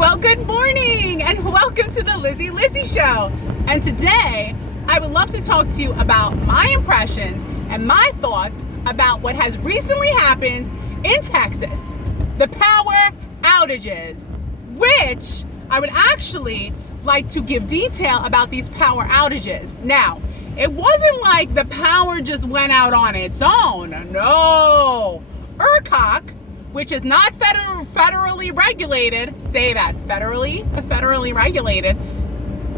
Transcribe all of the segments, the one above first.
Well, good morning and welcome to the Lizzie Show. And today, I would love to talk to you about my impressions and my thoughts about what has recently happened in Texas, the power outages, which I would actually like to give detail about these power outages. Now, it wasn't like the power just went out on its own. No. ERCOT, which is not federally regulated, say that, federally regulated.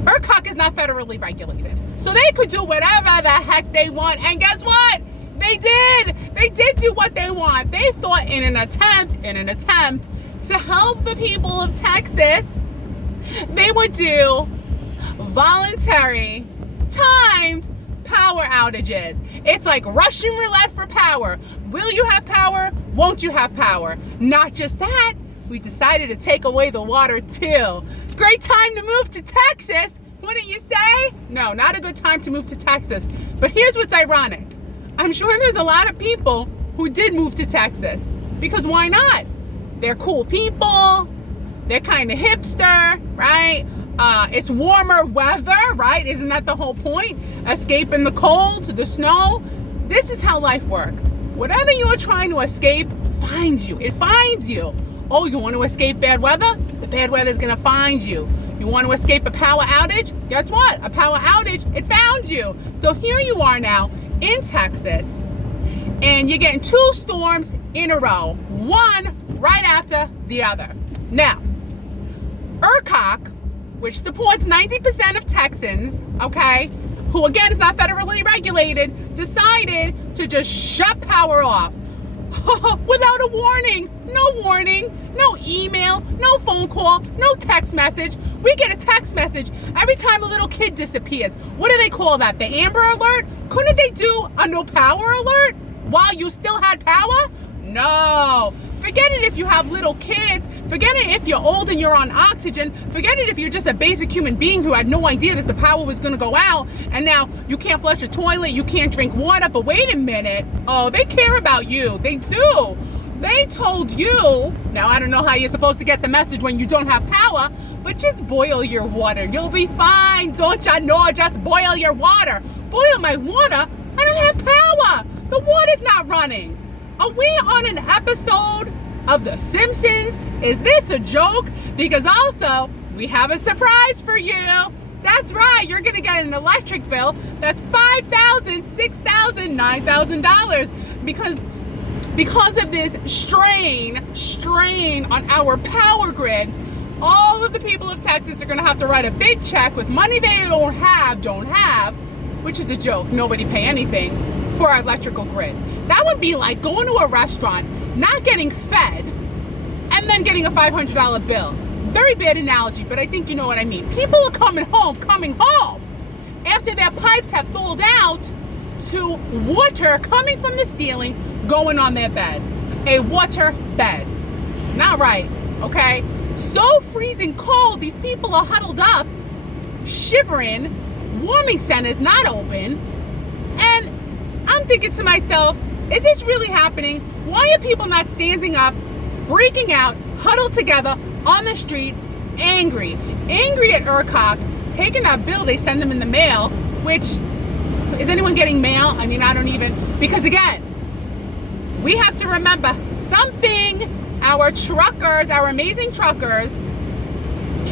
ERCOT is not federally regulated. So they could do whatever the heck they want. And guess what? They did. They did do what they want. They thought in an attempt to help the people of Texas, they would do voluntary, timed power outages. It's like Russian roulette for power. Will you have power? Won't you have power? Not just that, we decided to take away the water too. Great time to move to Texas, wouldn't you say? No, not a good time to move to Texas. But here's what's ironic. I'm sure there's a lot of people who did move to Texas, because why not? They're cool people. They're kind of hipster, right? It's warmer weather, right? Isn't that the whole point? Escaping the cold, the snow. This is how life works. Whatever you're trying to escape finds you. It finds you. Oh, you want to escape bad weather? The bad weather is going to find you. You want to escape a power outage? Guess what? A power outage, it found you. So here you are now in Texas, and you're getting two storms in a row, one right after the other. Now, ERCOT, which supports 90% of Texans, okay, who again is not federally regulated, decided to just shut power off without a warning. No email, no phone call, no text message. We get a text message every time a little kid disappears. What do they call that? The Amber Alert? Couldn't they do a no power alert while you still had power? No. Forget it if you have little kids. Forget it if you're old and you're on oxygen. Forget it if you're just a basic human being who had no idea that the power was going to go out, and now you can't flush a toilet, you can't drink water. But wait a minute. Oh, they care about you. They do. They told you. Now, I don't know how you're supposed to get the message when you don't have power, but just boil your water. You'll be fine. Don't you know? Just boil your water. Boil my water? I don't have power. The water's not running. Are we on an episode of The Simpsons? Is this a joke? Because also, we have a surprise for you. That's right, you're gonna get an electric bill that's $5,000, $6,000, $9,000 because of this strain on our power grid. All of the people of Texas are gonna have to write a big check with money they don't have, which is a joke. Nobody pay anything for our electrical grid. That would be like going to a restaurant, not getting fed, and then getting a $500 bill. Very bad analogy, but I think you know what I mean. People are coming home after their pipes have thawed out to water coming from the ceiling, going on their bed. A water bed. Not right, okay? So freezing cold, these people are huddled up, shivering, warming centers not open, and I'm thinking to myself, is this really happening? Why are people not standing up, freaking out, huddled together on the street, angry at ERCOT, taking that bill they send them in the mail, which, is anyone getting mail? I mean, I don't even, because again, we have to remember something. Our truckers, our amazing truckers,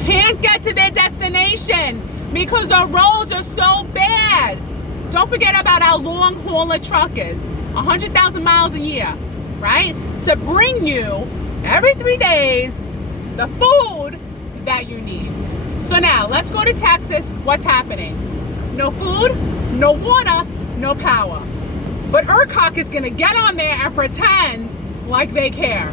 can't get to their destination because the roads are so bad. Don't forget about our long hauler truckers, 100,000 miles a year, right? To bring you every 3 days the food that you need. So now let's go to Texas. What's happening? No food, no water, no power. But ERCOT is gonna get on there and pretend like they care.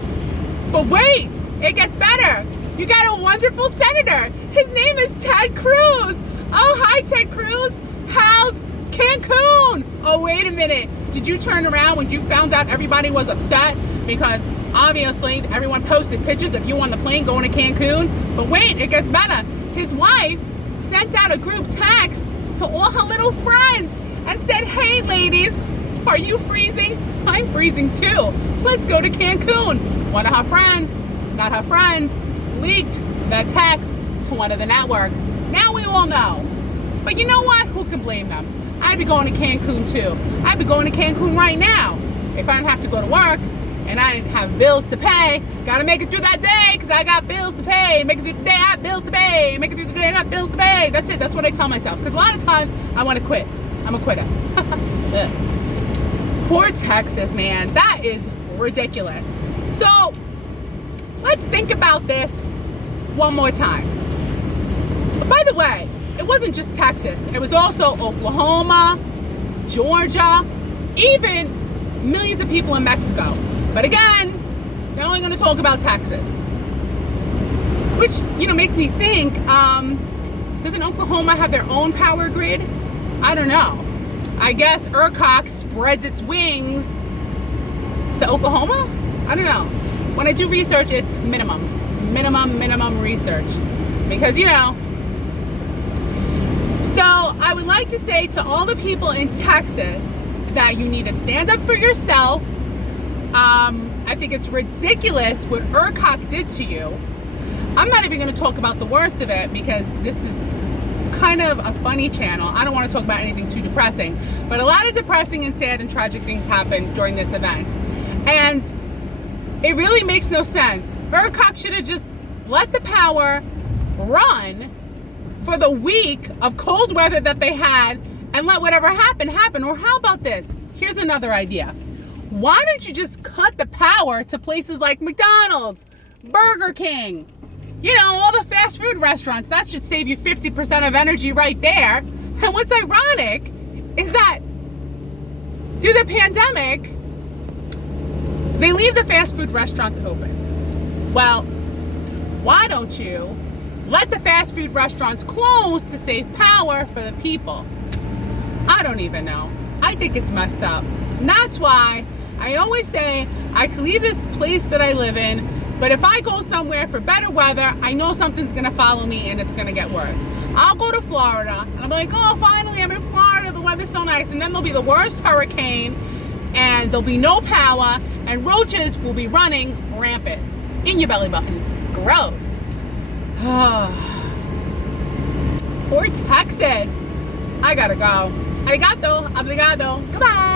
But wait, it gets better. You got a wonderful senator. His name is Ted Cruz. Oh, hi, Ted Cruz. How's Cancun? Oh, wait a minute. Did you turn around when you found out everybody was upset? Because obviously everyone posted pictures of you on the plane going to Cancun. But wait, it gets better. His wife sent out a group text to all her little friends and said, hey, ladies, are you freezing? I'm freezing too. Let's go to Cancun. One of her friends, not her friend, leaked the text to one of the networks. Now we all know. But you know what? Who can blame them? I'd be going to Cancun too. I'd be going to Cancun right now if I don't have to go to work and I didn't have bills to pay. Gotta make it through that day because I got bills to pay. Make it through the day, I got bills to pay. Make it through the day, I got bills to pay. That's it. That's what I tell myself. Because a lot of times I want to quit. I'm a quitter. Poor Texas, man. That is ridiculous. So let's think about this one more time. By the way, it wasn't just Texas. It was also Oklahoma, Georgia, even millions of people in Mexico. But again, they're only going to talk about Texas. Which, makes me think, doesn't Oklahoma have their own power grid? I don't know. I guess ERCOT spreads its wings to Oklahoma? I don't know. When I do research, it's minimum research. Because, So I would like to say to all the people in Texas that you need to stand up for yourself. I think it's ridiculous what ERCOT did to you. I'm not even going to talk about the worst of it because this is kind of a funny channel. I don't want to talk about anything too depressing, but a lot of depressing and sad and tragic things happened during this event. And it really makes no sense. ERCOT should have just let the power run for the week of cold weather that they had and let whatever happen. Or how about this? Here's another idea. Why don't you just cut the power to places like McDonald's, Burger King, all the fast food restaurants? That should save you 50% of energy right there. And what's ironic is that through the pandemic, they leave the fast food restaurants open. Well, why don't you let the fast food restaurants close to save power for the people? I don't even know. I think it's messed up. And that's why I always say I can leave this place that I live in, but if I go somewhere for better weather, I know something's going to follow me and it's going to get worse. I'll go to Florida and I'm like, oh, finally I'm in Florida. The weather's so nice. And then there'll be the worst hurricane and there'll be no power and roaches will be running rampant in your belly button. Gross. Poor Texas. I gotta go. Arigato, obrigado. Goodbye.